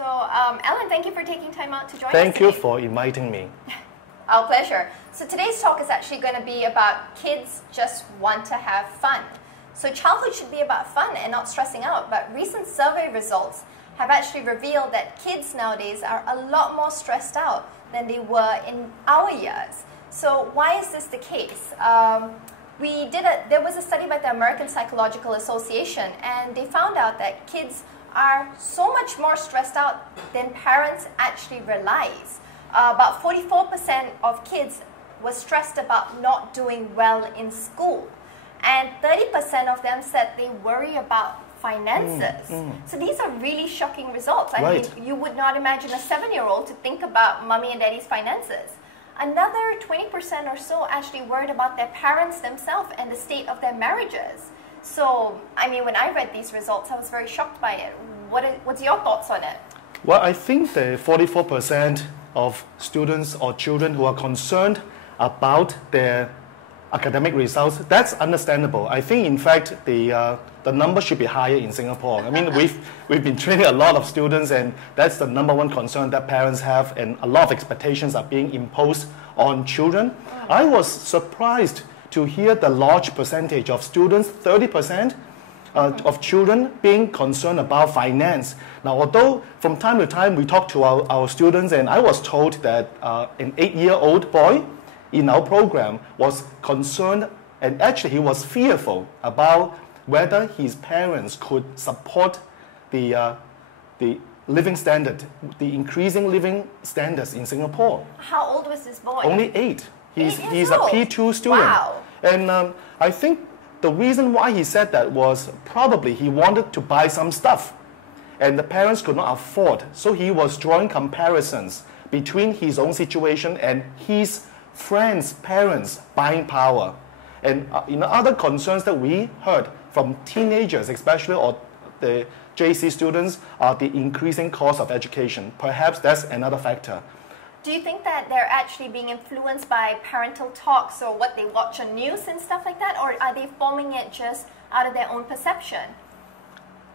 So, Alan, thank you for taking time out to join us. Thank you for inviting me. Our pleasure. So today's talk is actually going to be about kids just want to have fun. So childhood should be about fun and not stressing out, but recent survey results have actually revealed that kids nowadays are a lot more stressed out than they were in our years. So why is this the case? There was a study by the American Psychological Association, and they found out that kids are so much more stressed out than parents actually realize. About 44% of kids were stressed about not doing well in school, and 30% of them said they worry about finances. So these are really shocking results. I mean, you would not imagine a 7-year-old to think about mommy and daddy's finances. Another 20% or so actually worried about their parents themselves and the state of their marriages. So, I mean, when I read these results, I was very shocked by it. What's your thoughts on it? Well, I think the 44% of students or children who are concerned about their academic results, that's understandable. I think, in fact, the number should be higher in Singapore. I mean, we've been training a lot of students, and that's the number one concern that parents have, and a lot of expectations are being imposed on children. I was surprised to hear the large percentage of students, 30%, of children being concerned about finance. Now, although from time to time we talk to our students, and I was told that an 8-year-old boy in our program was concerned, and actually he was fearful about whether his parents could support the living standard, the increasing living standards in Singapore. How old was this boy? Only 8. He's years a old. P2 student. Wow. And I think the reason why he said that was probably he wanted to buy some stuff, and the parents could not afford. So he was drawing comparisons between his own situation and his friends' parents' buying power. And other concerns that we heard from teenagers, especially, or the JC students, are the increasing cost of education. Perhaps that's another factor. Do you think that they're actually being influenced by parental talks or what they watch on news and stuff like that? Or are they forming it just out of their own perception?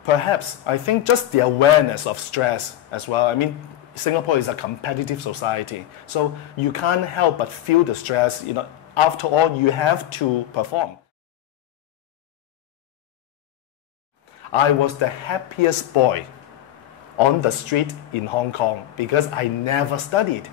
Perhaps. I think just the awareness of stress as well. I mean, Singapore is a competitive society, so you can't help but feel the stress. After all, you have to perform. I was the happiest boy on the street in Hong Kong because I never studied.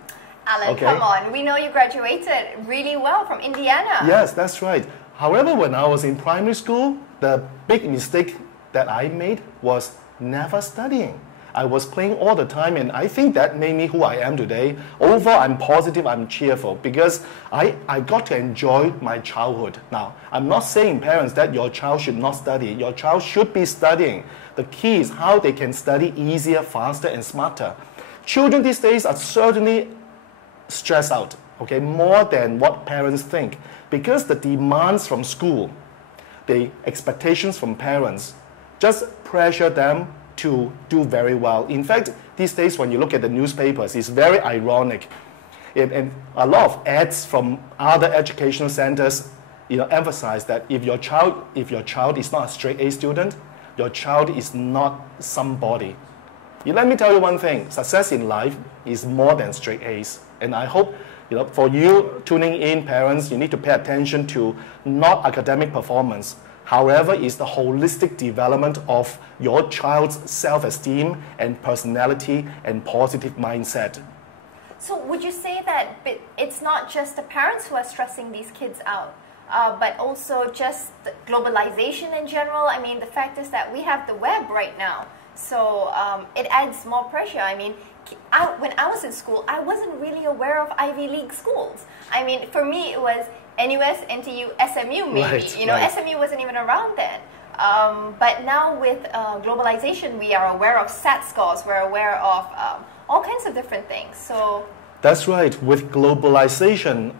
Alan, come on. We know you graduated really well from Indiana. Yes, that's right. However, when I was in primary school, the big mistake that I made was never studying. I was playing all the time, and I think that made me who I am today. Overall, I'm positive, I'm cheerful, because I got to enjoy my childhood. Now, I'm not saying, parents, that your child should not study. Your child should be studying. The key is how they can study easier, faster, and smarter. Children these days are certainly stressed out, more than what parents think, because the demands from school, the expectations from parents, just pressure them to do very well. In fact, these days when you look at the newspapers, it's very ironic. And a lot of ads from other educational centers emphasize that if your child is not a straight A student, your child is not somebody. Let me tell you one thing, success in life is more than straight A's. And I hope for you tuning in, parents, you need to pay attention to not academic performance. However, it's the holistic development of your child's self-esteem and personality and positive mindset. So would you say that it's not just the parents who are stressing these kids out, but also just the globalization in general? I mean, the fact is that we have the web right now, so it adds more pressure. I mean, when I was in school, I wasn't really aware of Ivy League schools. I mean, for me, it was NUS, NTU, SMU maybe. Right. SMU wasn't even around then. But now with globalization, we are aware of SAT scores. We're aware of all kinds of different things. So that's right. With globalization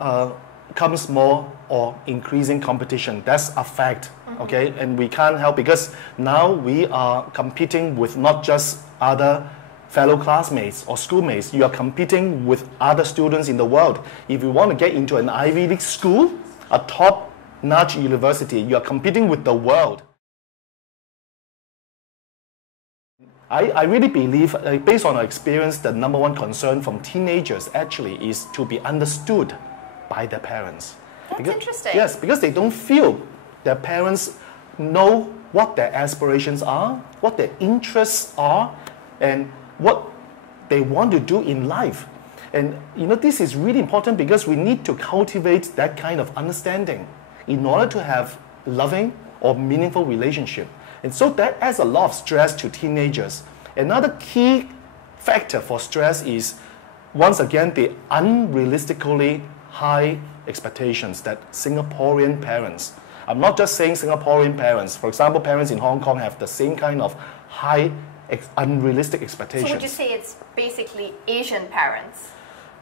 comes more or increasing competition. That's a fact. And we can't help, because now we are competing with not just other fellow classmates or schoolmates. You are competing with other students in the world. If you want to get into an Ivy League school, a top-notch university, you are competing with the world. I really believe, based on our experience, the number one concern from teenagers actually is to be understood by their parents. That's interesting. Yes, because they don't feel their parents know what their aspirations are, what their interests are, and what they want to do in life. And this is really important because we need to cultivate that kind of understanding in order to have loving or meaningful relationship. And so that adds a lot of stress to teenagers. Another key factor for stress is, once again, the unrealistically high expectations that Singaporean parents, I'm not just saying Singaporean parents, for example, parents in Hong Kong have the same kind of high, unrealistic expectations. So would you say it's basically Asian parents?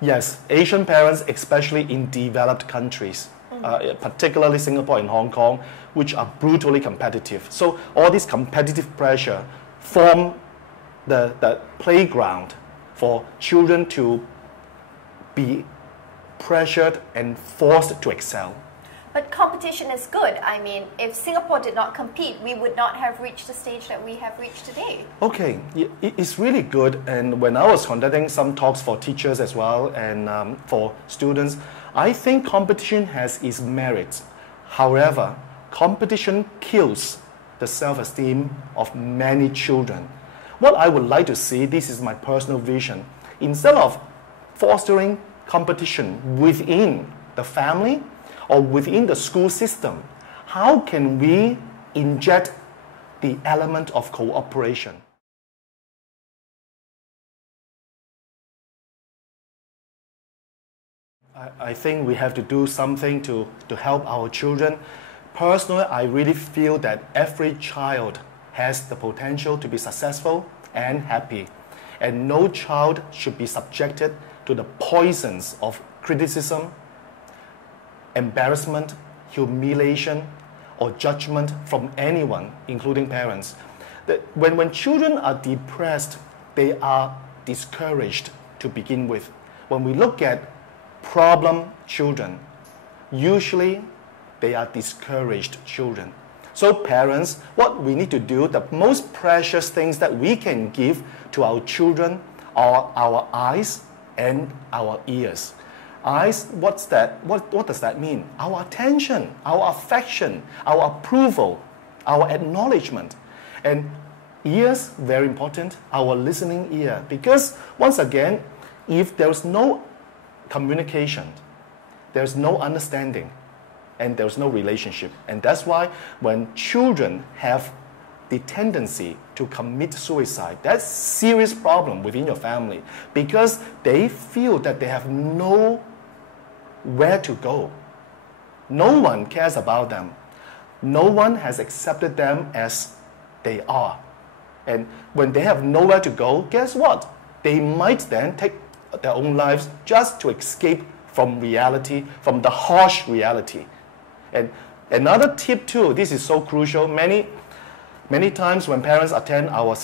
Yes, Asian parents, especially in developed countries. Particularly Singapore and Hong Kong, which are brutally competitive. So all this competitive pressure form the playground for children to be pressured and forced to excel. But competition is good. I mean, if Singapore did not compete, we would not have reached the stage that we have reached today. Okay, it's really good. And when I was conducting some talks for teachers as well and for students, I think competition has its merits. However, competition kills the self-esteem of many children. What I would like to see, this is my personal vision, instead of fostering competition within the family or within the school system, how can we inject the element of cooperation? I think we have to do something to help our children. Personally, I really feel that every child has the potential to be successful and happy. And no child should be subjected to the poisons of criticism, embarrassment, humiliation, or judgment from anyone, including parents. When children are depressed, they are discouraged to begin with. When we look at problem children, usually they are discouraged children. So parents, what we need to do, the most precious things that we can give to our children are our eyes and our ears. Eyes, what's that? What does that mean? Our attention, our affection, our approval, our acknowledgement. And ears, very important, our listening ear. Because once again, if there's no communication, there's no understanding, and there's no relationship. And that's why when children have the tendency to commit suicide, that's a serious problem within your family because they feel that they have nowhere to go. No one cares about them. No one has accepted them as they are. And when they have nowhere to go, guess what? They might then take their own lives just to escape from reality, from the harsh reality. And another tip too, this is so crucial, many times when parents attend our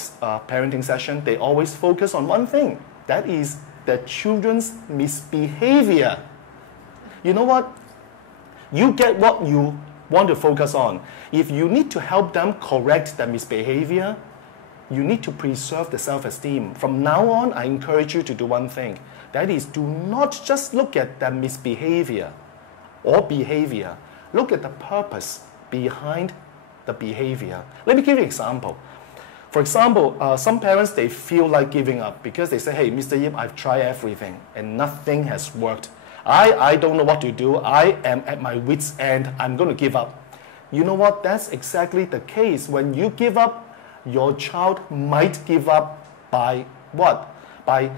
parenting session, they always focus on one thing, that is the children's misbehavior. You know what? You get what you want to focus on. If you need to help them correct their misbehavior, you need to preserve the self-esteem. From now on, I encourage you to do one thing. That is, do not just look at their misbehavior or behavior. Look at the purpose behind the behavior. Let me give you an example. For example, some parents, they feel like giving up because they say, hey, Mr. Yip, I've tried everything and nothing has worked. I don't know what to do. I am at my wit's end. I'm going to give up. You know what? That's exactly the case. When you give up, your child might give up by what? By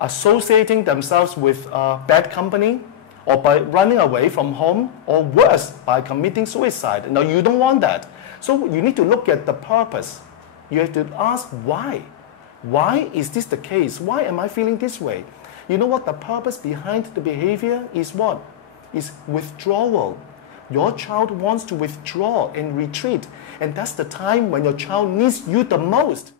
associating themselves with bad company, or by running away from home, or worse, by committing suicide. Now, you don't want that. So you need to look at the purpose. You have to ask why. Why is this the case? Why am I feeling this way? You know what? The purpose behind the behavior is what? Is withdrawal. Your child wants to withdraw and retreat. And that's the time when your child needs you the most.